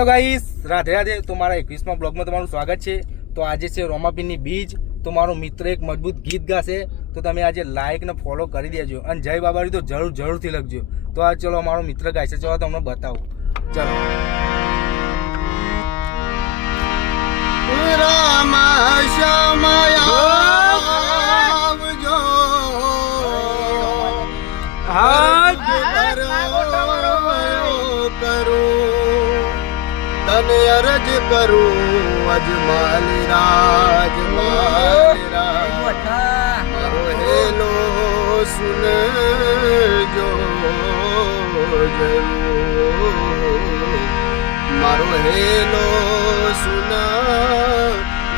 Hello guys, Radhe Radhe. તો મારા 21મા બ્લોગમાં તમારું સ્વાગત છે. તો આજે છે રોમાપીરની બીજ. તો મારો મિત્ર એક મજબૂત ગીત ગાશે, તો તમે આજે લાઈક ને ફોલો કરી દેજો અને જય બાબારી તો જરૂરથી લખજો. તો આ ચલો મારો મિત્ર ગાય છે, ચલો તમને બતાવું. ચલો. તને અરજ કરું અજમાલી રાજ મારો હેલો સુન જો જરૂર, મારો હેલો સુન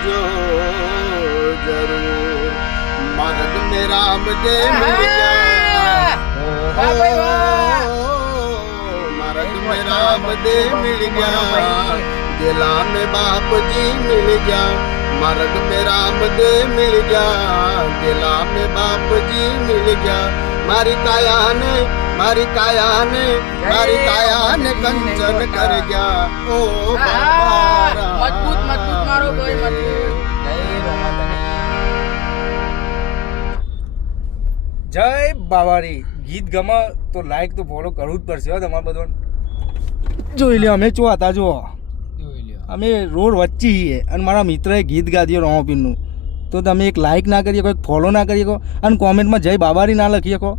જો જરૂર. માર્ગ में राम दे मिल गया, मार्ग में राम दे मिल गया, दिला में बाप जी मिल गया. मार्ग में राम दे मिल गया, दिला में बाप जी मिल गया. मारी काया ने कंचन कर गया. ओ મજબૂત મારો ભાઈ, મજબૂત. જય બાબારી. ગીત ગમે તો લાઈક તો ફોલો કરવું જ પડશે હો તમારે બધું. જોઈ લે અમે ચો હતા, જુઓ અમે રોડ વચ્ચે છીએ અને મારા મિત્રએ ગીત ગાધ્યો રોમાપીરનું. તો તમે એક લાઈક ના કરી શકો, એક ફોલો ના કરી શકો અને કોમેન્ટમાં જય બાબારી ના લખી શકો.